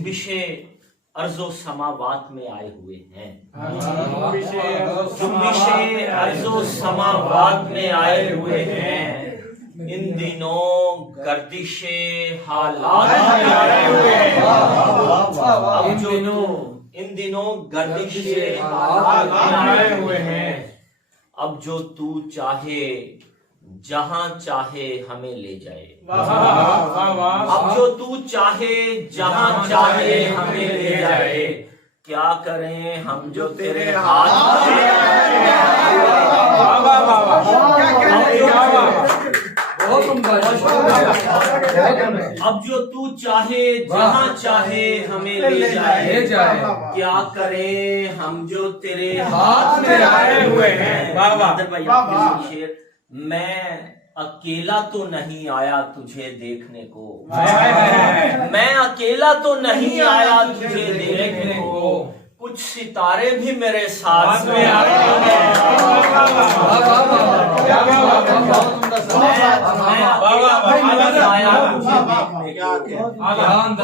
जुम्बिशे अर्जो समावात में आए हुए हैं। जुम्बिशे अर्जो समावात में आए हुए हैं। इन दिनों गर्दिशे हालात में आए हुए हैं। इन दिनों गर्दिशे हालात में आए हुए हैं। अब जो तू चाहे जहां चाहे हमें ले जाए। अब जो तू चाहे जहां चाहे हमें ले जाए। क्या करें हम जो तेरे हाथ में। अब जो तू चाहे जहां चाहे हमें ले जाए। क्या करें हम जो तेरे हाथ में आए हुए हैं। शेर, मैं अकेला तो नहीं आया तुझे देखने को। मैं अकेला तो नहीं आया तुझे देखने को। कुछ सितारे भी मेरे साथ में आए हैं।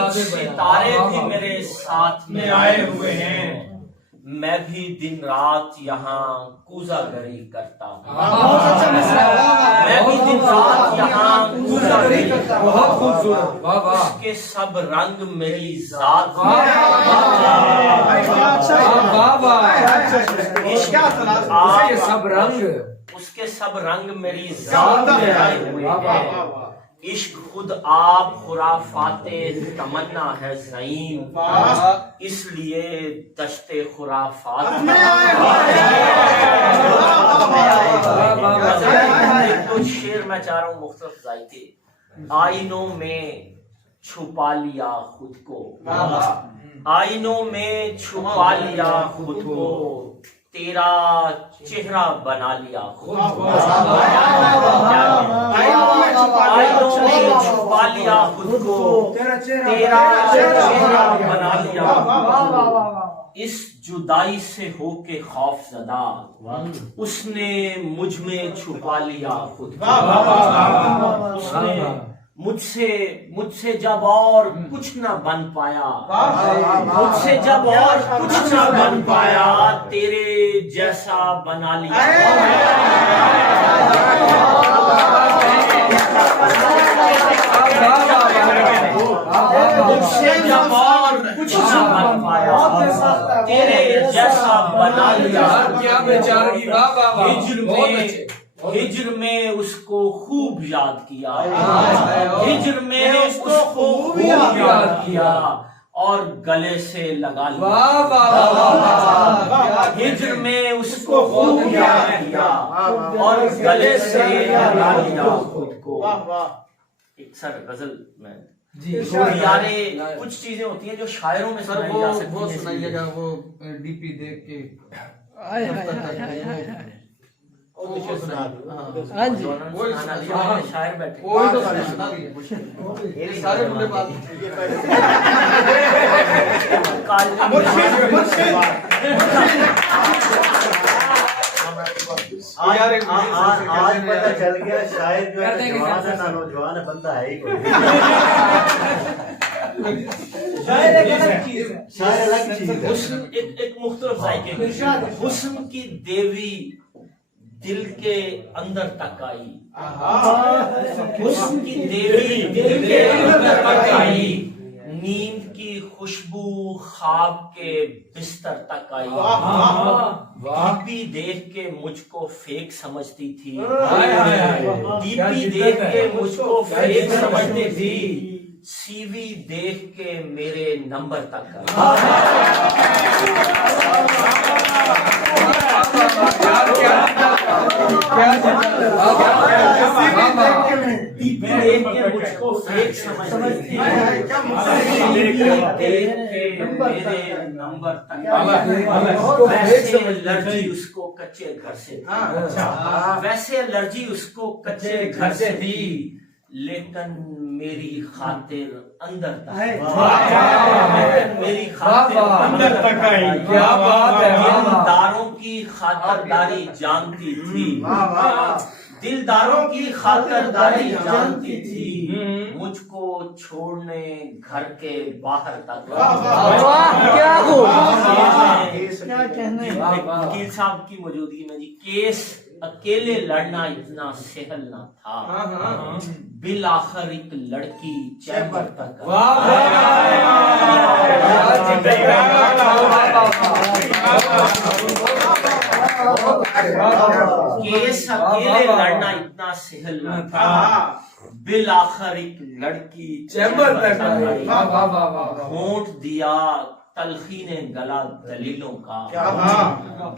कुछ सितारे भी मेरे साथ में आए हुए हैं। मैं भी दिन रात यहाँ कूजागरी करता हूँ। मैं भी दिन रात यहाँ कूजागरी करता हूँ। बहुत खूबसूरत। उसके सब रंग मेरी जात में। उसके सब रंग मेरी जात में आए हुए हैं। इश्क खुद आप खुराफाते तमन्ना है ज़ईम। इसलिए दश्ते खुराफात में कुछ शेर मैं चाह रहा हूँ मुख्तलिफ जायके। आईनों में छुपा लिया खुद को। आईनों में छुपा लिया खुद को। तेरा चेहरा बना लिया खुद को। आईनों में छुपा लिया खुद को। तेरा चेहरा बना लिया। इस जुदाई से होके खौफजदा उसने मुझ में छुपा लिया खुद को। उसने मुझसे जब और कुछ न बन पाया। मुझसे जब और कुछ न बन पाया। तेरे जैसा बना लिया। मुझसे जब और कुछ न बन पाया। तेरे जैसा बना लिया। हिज्र में उसको खूब याद किया। हिज्र में उसको खूब याद किया और गले से लगा लिया। हिज्र में उसको खूब याद किया और गले से लगा लिया खुद को। एक सर गजल में यारे कुछ चीजें होती हैं जो शायरों में सुनाई जा सकती हैं। वो सुनाइएगा। वो डीपी देख के हाँ जी शायर बैठे सारे मुझे बात आज पता चल गया शायर जो है जवान है ना नौजवान है बंदा है ही कोई। शायर अलग चीज है। एक मुख्तलिफ जायके। हुस्न की देवी दिल के अंदर तक आई। हुस्न की देवी दिल के अंदर तक आई। नींद की खुशबू ख्वाब के बिस्तर तक आई। डीपी देख के मुझको फेक समझती थी। डीपी देख के मुझको फेक समझती थी। सीवी देख के मेरे नंबर तक मुझको फेक समझती थी। नंबर तक वैसे एलर्जी उसको कच्चे घर से थी। वैसे एलर्जी उसको कच्चे घर से थी। लेकिन मेरी खातिर अंदर तक मेरी खातिर अंदर तक आई। क्या बात है। दारों की खातिरदारी जानती थी। दिलदारों की खातिरदारी जानती थी, मुझको छोड़ने घर के बाहर तक। क्या हो क्या कहने वकील साहब की मौजूदगी में जी केस अकेले लड़ना इतना सहल ना था, बिल आखिर एक लड़की चैम्बर तक। केस अकेले लड़ना इतना सहल न था, बिल आखिर एक लड़की चैम्बर तक आई। होंठ दिया तलखी ने गला दलीलों का,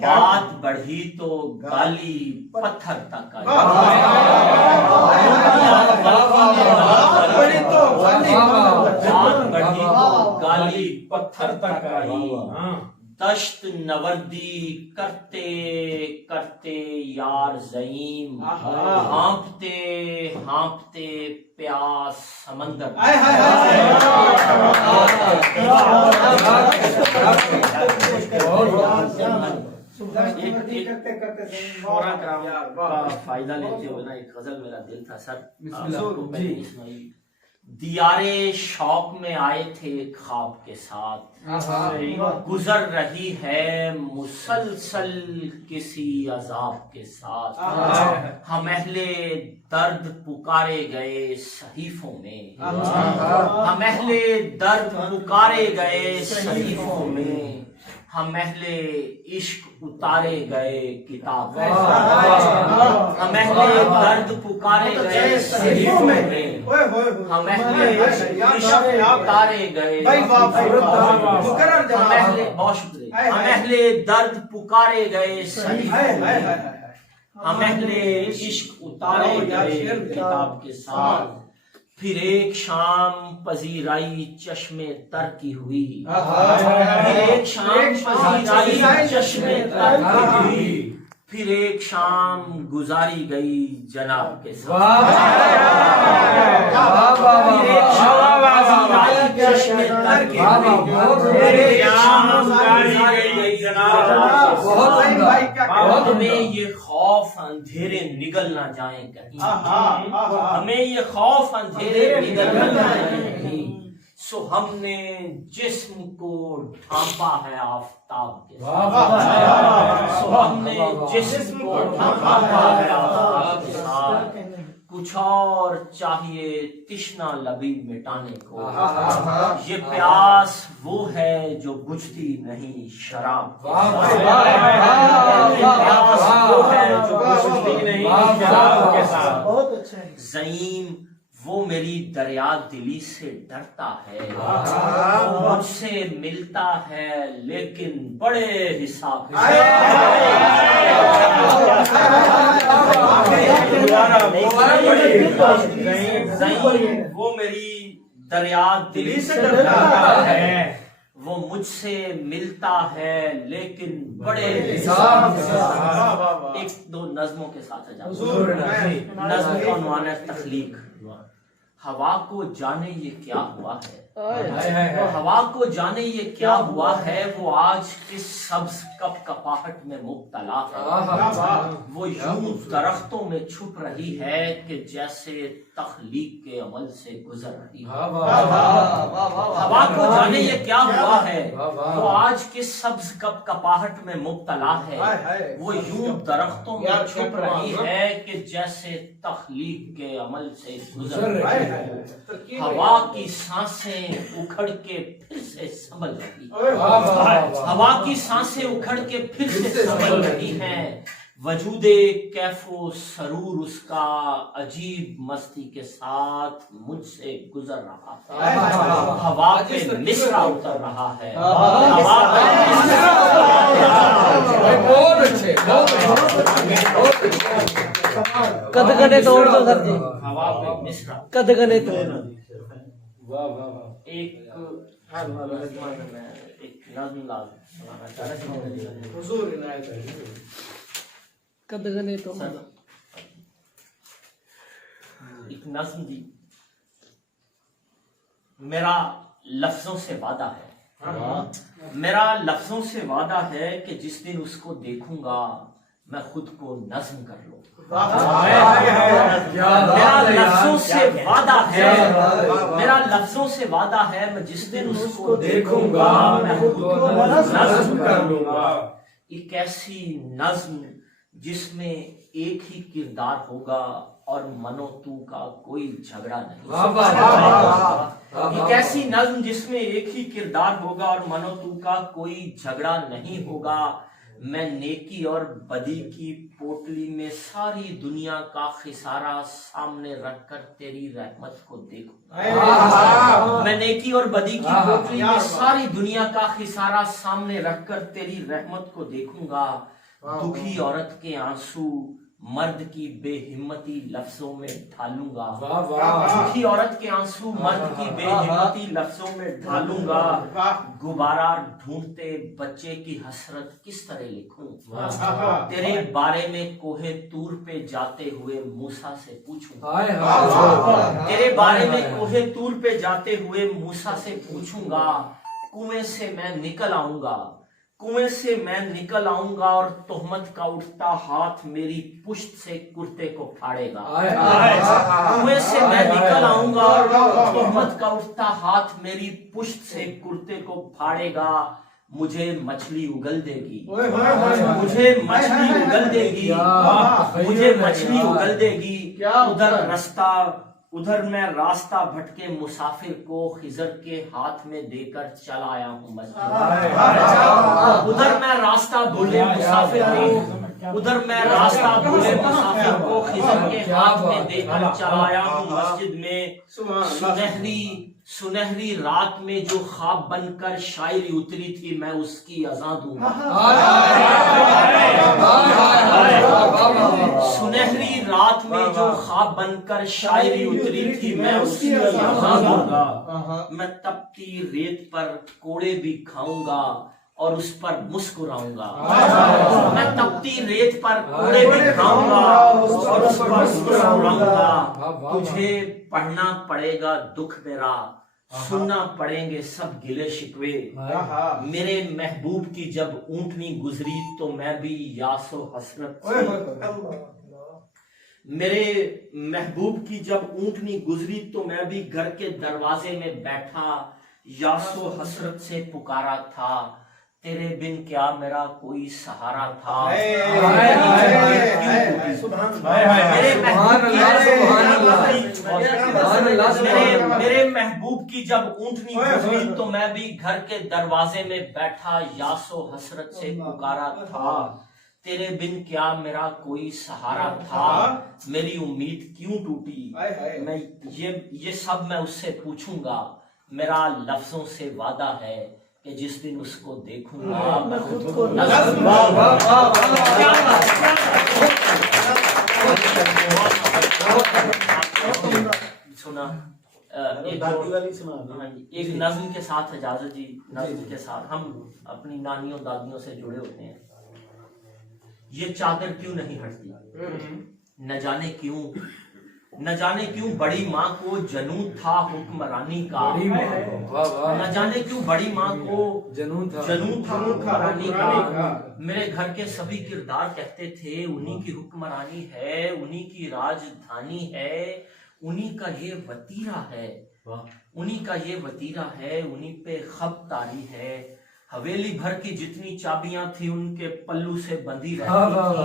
बात बढ़ी तो गाली पत्थर तक आई। बात बढ़ी तो गाली पत्थर तक आई। दश्त नवर्दी करते करते यार ज़ईम, हाँफते हाँफते प्यास समंदर। फायदा लेते हुए ना एक गजल मेरा दिल था सर, दियारे शौक में आए थे ख्वाब के साथ, गुजर रही है मुसलसल किसी अजाब के साथ। हम अहले दर्द पुकारे गए सहीफों में, हम अहले दर्द पुकारे गए सहीफों में, हम अहले इश्क उतारे गए किताब में। हम अहले दर्द पुकारे गए सहीफों में, हम अहले इश्क उतारे गए। हम अहले दर्द पुकारे गए सहीफों में, हम अहले इश्क उतारे गए किताब के साथ। फिर एक शाम पजीराई चश्मे तर की हुई, फिर एक शाम पजीराई चश्मे तर की हुई, फिर एक शाम गुजारी गई जनाब के साथ। फिर एक शाम पजीराई चश्मे तर की हुई, फिर एक शाम गुजारी गई जनाब के साथ। हमें ये खौफ अंधेरे निगल ना जाए कहीं, हमें ये खौफ अंधेरे निगल ना जाए कहीं। सो हमने जिस्म को ढांपा है आफताब के साथ, सो हमने जिस्म को ढांपा है आफताब के साथ। कुछ और चाहिए तिश्ना लबी मिटाने को, ये प्यास वो है जो बुझती नहीं शराब। प्यास वो है जो बुझती नहीं शराब के साथ। ज़ईम वो मेरी दरिया दिली से डरता है, वो मुझसे मिलता है लेकिन बड़े हिसाब से। वो मेरी दरिया दिली से डरता है, वो मुझसे मिलता है लेकिन बड़े हिसाब से। एक दो नज़मों के साथ नज़्म का उन्वान है तख्लीक। हवा को जाने ये क्या हुआ है, हवा को जाने ये क्या हुआ है, वो आज इस सब्ज कप कपाहट में मुब्तला है। वो यूं दरख्तों में छुप रही है कि जैसे तख्लीक के अमल से गुजर रही है। हवा को जाने ये क्या हुआ है, वो आज किस सब्ज कप कपाहट में मुब्तला है। वो यूं दरख्तों में छुप रही है कि जैसे तख्लीक के अमल से गुजर रही है। हवा की सांसें उखड़ के फिर से संभल रही है, हवा की सांसें उखड़ के फिर से संभल रही हैं। वजूदे कैफो सरूर उसका अजीब मस्ती के साथ मुझसे गुजर रहा है। हवा पे मिसरा उतर रहा है, हवा पे मिसरा उतर रहा है। बहुत अच्छे कद कने तोड़ दो सर जी, हवा पे मिसरा कद कने तोड़। एक नज़्म सुनाना चाह रहा कद कने तो एक नज़्म दी। मेरा लफ्जों से वादा है, मेरा लफ्जों से वादा है कि जिस दिन उसको देखूंगा मैं खुद को नज्म कर लूं। क्या मेरा लफ्जों से वादा है, मेरा लफ्जों से वादा है, मैं जिस दिन उसको देखूंगा मैं खुद को नज्म कर लूंगा। एक ऐसी नज्म जिसमें एक ही किरदार होगा और मनो तू का कोई झगड़ा नहीं। एक ऐसी नज्म जिसमें एक ही किरदार होगा और मनो तू का कोई झगड़ा नहीं होगा। मैं नेकी और बदी की पोटली में सारी दुनिया का खिसारा सामने रखकर तेरी रहमत को देखूंगा। मैं नेकी और बदी की पोटली में सारी दुनिया का खिसारा सामने रखकर तेरी रहमत को देखूंगा। दुखी औरत के आंसू मर्द की बेहिम्मती लफ्जों में ढालूंगा। दुखी औरत के आंसू मर्द की बेहिम्मती लफ्जों में ढालूंगा। गुब्बारा ढूंढते बच्चे की हसरत किस तरह लिखूं। तेरे बारे में कोहे तूर पे जाते हुए मूसा से पूछूंगा। तेरे बारे में कोहे तूर पे जाते हुए मूसा से पूछूंगा। कुएं से मैं निकल आऊंगा, कुएं से मैं निकल आऊंगा और तोहमत का उठता हाथ मेरी पुश्त से कुर्ते को फाड़ेगा। कुएं से मैं निकल आऊंगा और तोहमत का उठता हाथ मेरी पुश्त से कुर्ते को फाड़ेगा। मुझे मछली उगल देगी, मुझे मछली उगल देगी, मुझे मछली उगल देगी। उधर मैं रास्ता भटके मुसाफिर को खिजर के हाथ में देकर चल आया हूँ मस्जिद। उधर मैं रास्ता भूले मुसाफिर को, उधर मैं रास्ता भूले मुसाफिर को खिजर के हाथ में देकर चल आया हूँ मस्जिद में। सुनहरी रात में जो ख्वाब बनकर शायरी उतरी थी मैं उसकी अज़ां दूंगा। सुनहरी रात में जो ख्वाब बनकर शायरी उतरी थी मैं उसकी अज़ां दूंगा। मैं तपती रेत पर कोड़े भी खाऊंगा और उस पर मुस्कुराऊंगा। मैं तपती रेत पर कोड़े भी खाऊंगा और उस पर मुस्कुराऊंगा। तुझे पढ़ना पड़ेगा दुख मेरा, सुनना पड़ेंगे सब गिले शिकवे। मेरे महबूब की जब ऊंटनी गुजरी तो मैं भी यासो हसरत से, मेरे महबूब की जब ऊंटनी गुजरी तो मैं भी घर के दरवाजे में बैठा यासो हसरत से पुकारा था। तेरे बिन क्या मेरा कोई सहारा था। मेरे महबूब की जब ऊंटनी गुजरी तो मैं भी घर के दरवाजे में बैठा यासो हसरत से पुकारा था। तेरे बिन क्या मेरा कोई सहारा था। मेरी उम्मीद क्यों टूटी। मैं ये सब मैं उससे पूछूंगा। मेरा लफ्जों से वादा है कि जिस दिन उसको देखूंगा मैं खुद को सुना। एक नज्म के साथ इजाजत जी, नज्म के साथ हम अपनी नानियों दादियों से जुड़े होते हैं। ये चादर क्यों नहीं हटती, न जाने क्यों बड़ी माँ को जनून था हुक्मरानी का। न जाने क्यों बड़ी माँ को जनून था हुक्मरानी का। मेरे घर के सभी किरदार कहते थे उन्हीं की हुक्मरानी है, उन्हीं की राजधानी है, उन्हीं का ये वतीरा है, उन्हीं का ये वतीरा है, उन्हीं पे खब तारी है। हवेली भर की जितनी चाबियां थी उनके पल्लू से बंधी रहती थी।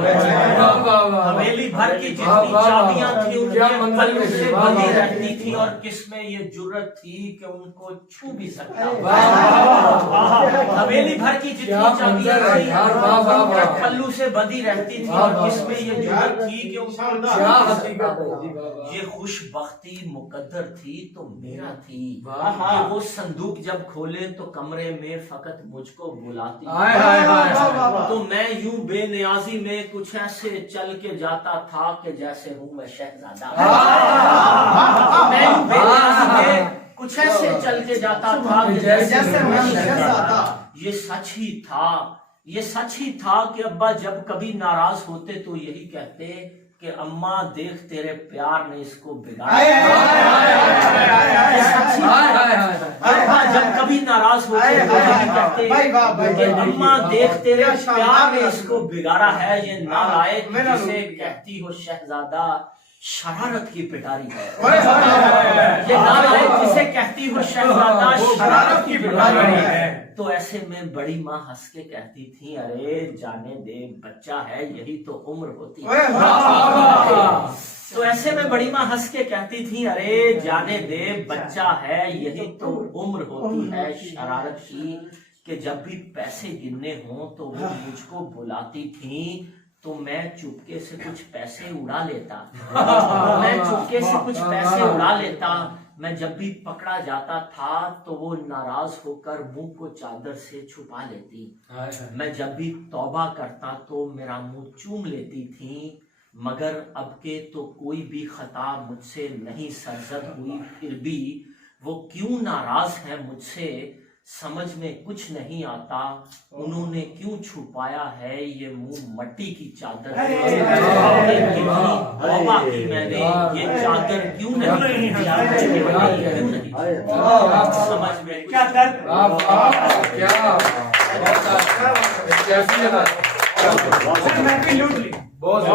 हवेली भर की जितनी चाबियां थी उनके पल्लू से बंधी रहती थी और किसमें ये जुर्रत थी कि उनको छू भी सकता। हवेली भर की जितनी चाबियां थी उनके पल्लू से बंधी रहती थी और किसमें ये जुर्रत थी कि उनको। ये खुशबख्ती मुकद्दर थी तो मेरा थी। ये वो संदूक जब खोले तो कमरे में फकत मुझको बुलाती। तो मैं यूं बेनियाजी में कुछ ऐसे चल के जाता था कि जैसे हूँ मैं शहजादा। मैं यूं बेनियाजी में कुछ ऐसे चल के जाता था कि जैसे हूँ मैं शहजादा। ये सच ही था, ये सच ही था कि अब्बा जब कभी नाराज होते तो यही कहते कि अम्मा देख तेरे प्यार ने इसको बिगाड़ा। अम्मा जब कभी नाराज होते हैं कहते कि अम्मा देख तेरे प्यार ने इसको बिगाड़ा है, ये नालायक जिसे कहती हो शहजादा शरारत की पिटारी है। ये नालायक जिसे कहती हो शहजादा शरारत की पिटारी है। तो ऐसे में बड़ी माँ हंस के कहती थी, अरे जाने दे, बच्चा है, यही तो उम्र होती है। तो ऐसे में बड़ी माँ हंस के कहती थी, अरे जाने दे, बच्चा है, यही तो उम्र होती है शरारत की। कि जब भी पैसे गिनने हो तो वो मुझको बुलाती थी, तो मैं चुपके से कुछ पैसे उड़ा लेता। मैं जब भी पकड़ा जाता था तो वो नाराज होकर मुंह को चादर से छुपा लेती। मैं जब भी तौबा करता तो मेरा मुंह चूम लेती थी। मगर अब के तो कोई भी खता मुझसे नहीं सरजद हुई, फिर भी वो क्यों नाराज है मुझसे समझ में कुछ नहीं आता। उन्होंने क्यों छुपाया है ये मुंह मट्टी की चादर। तौबा की मैंने, ये चादर क्यों नहीं समझ में क्या दर्द। बहुत